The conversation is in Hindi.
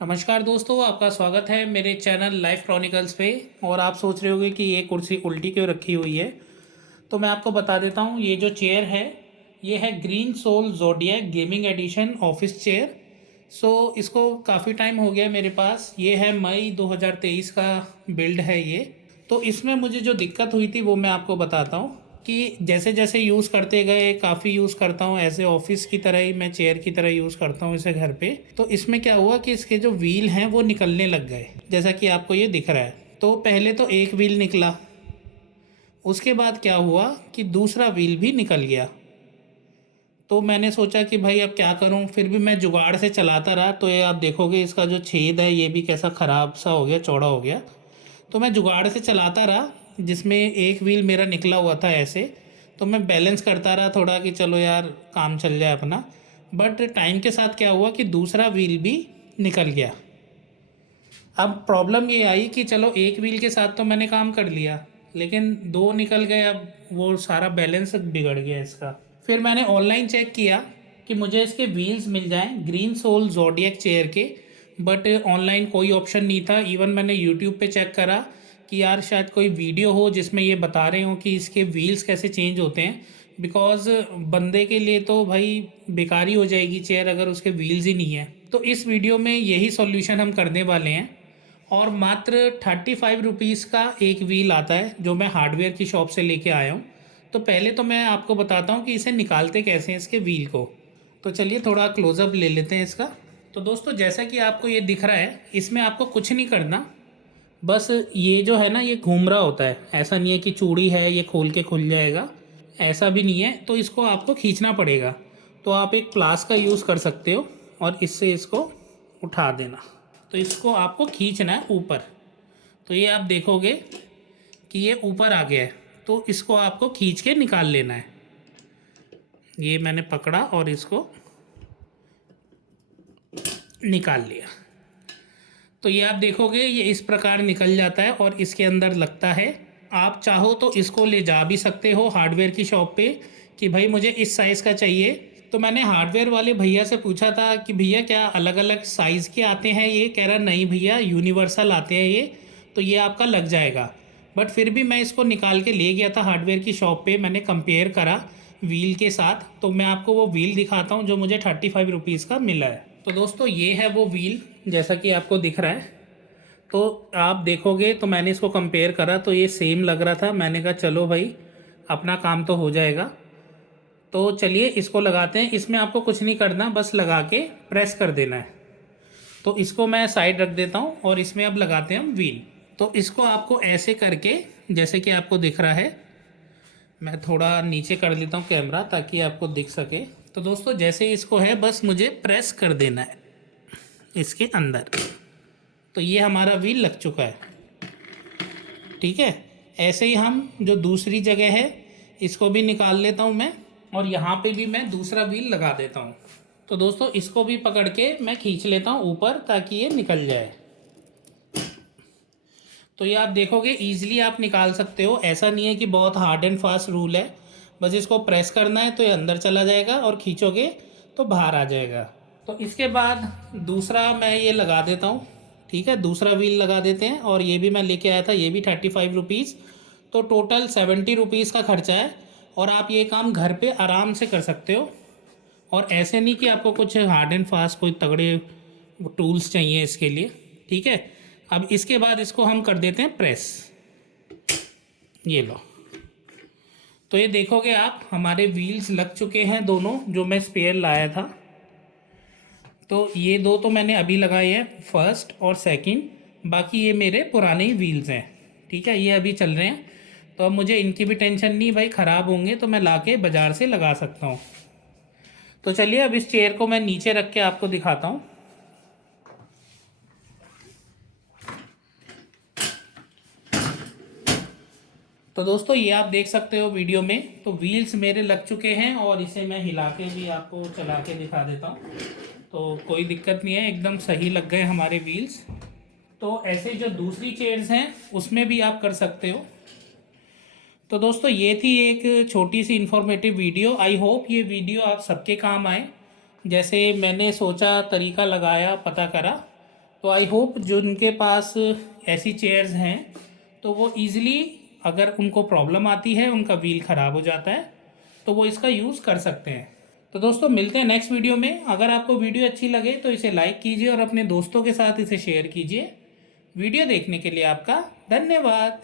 नमस्कार दोस्तों, आपका स्वागत है मेरे चैनल लाइफ क्रॉनिकल्स पे। और आप सोच रहे होंगे कि ये कुर्सी उल्टी क्यों रखी हुई है। तो मैं आपको बता देता हूँ, ये जो चेयर है ये है Green Soul Zodiac gaming edition office chair. इसको काफ़ी टाइम हो गया मेरे पास। ये है मई 2023 का बिल्ड है ये। तो इसमें मुझे जो दिक्कत हुई थी वो मैं आपको बताता हूँ कि जैसे जैसे यूज़ करते गए, काफ़ी यूज़ करता हूँ ऐसे ऑफिस की तरह ही, मैं चेयर की तरह यूज़ करता हूँ इसे घर पे। तो इसमें क्या हुआ कि इसके जो व्हील हैं वो निकलने लग गए, जैसा कि आपको ये दिख रहा है। तो पहले तो एक व्हील निकला, उसके बाद क्या हुआ कि दूसरा व्हील भी निकल गया। तो मैंने सोचा कि भाई अब क्या करूं, फिर भी मैं जुगाड़ से चलाता रहा। तो ये आप देखोगे इसका जो छेद है ये भी कैसा ख़राब सा हो गया, चौड़ा हो गया। तो मैं जुगाड़ से चलाता रहा, जिसमें एक व्हील मेरा निकला हुआ था ऐसे। तो मैं बैलेंस करता रहा थोड़ा कि चलो यार काम चल जाए अपना। बट टाइम के साथ क्या हुआ कि दूसरा व्हील भी निकल गया। अब प्रॉब्लम ये आई कि चलो एक व्हील के साथ तो मैंने काम कर लिया, लेकिन दो निकल गए। अब वो सारा बैलेंस बिगड़ गया इसका। फिर मैंने ऑनलाइन चेक किया कि मुझे इसके व्हील्स मिल जाएं ग्रीन सोल ज़ोडिएक चेयर के। बट ऑनलाइन कोई ऑप्शन नहीं था। इवन मैंने यूट्यूब पे चेक करा कि यार शायद कोई वीडियो हो जिसमें ये बता रहे हो कि इसके व्हील्स कैसे चेंज होते हैं। बिकॉज़ बंदे के लिए तो भाई बेकार ही हो जाएगी चेयर अगर उसके व्हील्स ही नहीं है। तो इस वीडियो में यही सॉल्यूशन हम करने वाले हैं। और मात्र 35 रुपीज़ का एक व्हील आता है जो मैं हार्डवेयर की शॉप से लेके आया हूँ। तो पहले तो मैं आपको बताता हूँ कि इसे निकालते कैसे हैं इसके व्हील को। तो चलिए थोड़ा क्लोज़अप ले लेते हैं इसका। तो दोस्तों जैसा कि आपको ये दिख रहा है, इसमें आपको कुछ नहीं करना। बस ये जो है ना, ये घूम रहा होता है। ऐसा नहीं है कि चूड़ी है ये खोल के खुल जाएगा, ऐसा भी नहीं है। तो इसको आपको खींचना पड़ेगा। तो आप एक प्लास का यूज़ कर सकते हो और इससे इसको उठा देना। तो इसको आपको खींचना है ऊपर। तो ये आप देखोगे कि ये ऊपर आ गया है। तो इसको आपको खींच के निकाल लेना है। ये मैंने पकड़ा और इसको निकाल लिया। तो ये आप देखोगे ये इस प्रकार निकल जाता है और इसके अंदर लगता है। आप चाहो तो इसको ले जा भी सकते हो हार्डवेयर की शॉप पे कि भाई मुझे इस साइज़ का चाहिए। तो मैंने हार्डवेयर वाले भैया से पूछा था कि भैया क्या अलग अलग साइज़ के आते हैं ये। कह रहा नहीं भैया, यूनिवर्सल आते हैं ये, तो ये आपका लग जाएगा। बट फिर भी मैं इसको निकाल के ले गया था हार्डवेयर की शॉप पे। मैंने कंपेयर करा व्हील के साथ। तो मैं आपको वो व्हील दिखाता हूँ जो मुझे 35 रुपीज़ का मिला है। तो दोस्तों ये है वो व्हील जैसा कि आपको दिख रहा है। तो आप देखोगे तो मैंने इसको कंपेयर करा तो ये सेम लग रहा था। मैंने कहा चलो भाई अपना काम तो हो जाएगा। तो चलिए इसको लगाते हैं। इसमें आपको कुछ नहीं करना, बस लगा के प्रेस कर देना है। तो इसको मैं साइड रख देता हूँ और इसमें अब लगाते हैं हम व्हील। तो इसको आपको ऐसे करके, जैसे कि आपको दिख रहा है, मैं थोड़ा नीचे कर लेता हूँ कैमरा ताकि आपको दिख सके। तो दोस्तों जैसे इसको है बस मुझे प्रेस कर देना है इसके अंदर। तो ये हमारा व्हील लग चुका है। ठीक है, ऐसे ही हम जो दूसरी जगह है इसको भी निकाल लेता हूँ मैं, और यहाँ पे भी मैं दूसरा व्हील लगा देता हूँ। तो दोस्तों इसको भी पकड़ के मैं खींच लेता हूँ ऊपर ताकि ये निकल जाए। तो ये आप देखोगे ईजिली आप निकाल सकते हो। ऐसा नहीं है कि बहुत हार्ड एंड फास्ट रूल है। बस इसको प्रेस करना है तो ये अंदर चला जाएगा और खींचोगे तो बाहर आ जाएगा। तो इसके बाद दूसरा मैं ये लगा देता हूँ। ठीक है, दूसरा व्हील लगा देते हैं। और ये भी मैं लेके आया था, ये भी 35 रुपीज़। तो टोटल 70 रुपीज़ का खर्चा है। और आप ये काम घर पे आराम से कर सकते हो। और ऐसे नहीं कि आपको कुछ हार्ड एंड फास्ट कोई तगड़े टूल्स चाहिए इसके लिए। ठीक है, अब इसके बाद इसको हम कर देते हैं प्रेस। ये लो। तो ये देखोगे आप हमारे व्हील्स लग चुके हैं दोनों, जो मैं स्पेयर लाया था। तो ये दो तो मैंने अभी लगाए हैं, फर्स्ट और सेकंड। बाकी ये मेरे पुराने ही व्हील्स हैं। ठीक है, ये अभी चल रहे हैं। तो अब मुझे इनकी भी टेंशन नहीं, भाई ख़राब होंगे तो मैं लाके बाज़ार से लगा सकता हूँ। तो चलिए अब इस चेयर को मैं नीचे रख के आपको दिखाता हूँ। तो दोस्तों ये आप देख सकते हो वीडियो में, तो व्हील्स मेरे लग चुके हैं। और इसे मैं हिला के भी आपको चला के दिखा देता हूँ। तो कोई दिक्कत नहीं है, एकदम सही लग गए हमारे व्हील्स। तो ऐसे जो दूसरी चेयर्स हैं उसमें भी आप कर सकते हो। तो दोस्तों ये थी एक छोटी सी इन्फॉर्मेटिव वीडियो। आई होप ये वीडियो आप सबके काम आए। जैसे मैंने सोचा, तरीका लगाया, पता करा। तो आई होप जो उनके पास ऐसी चेयर्स हैं तो वो ईज़िली, अगर उनको प्रॉब्लम आती है, उनका व्हील ख़राब हो जाता है, तो वो इसका यूज़ कर सकते हैं। तो दोस्तों मिलते हैं नेक्स्ट वीडियो में। अगर आपको वीडियो अच्छी लगे तो इसे लाइक कीजिए और अपने दोस्तों के साथ इसे शेयर कीजिए। वीडियो देखने के लिए आपका धन्यवाद।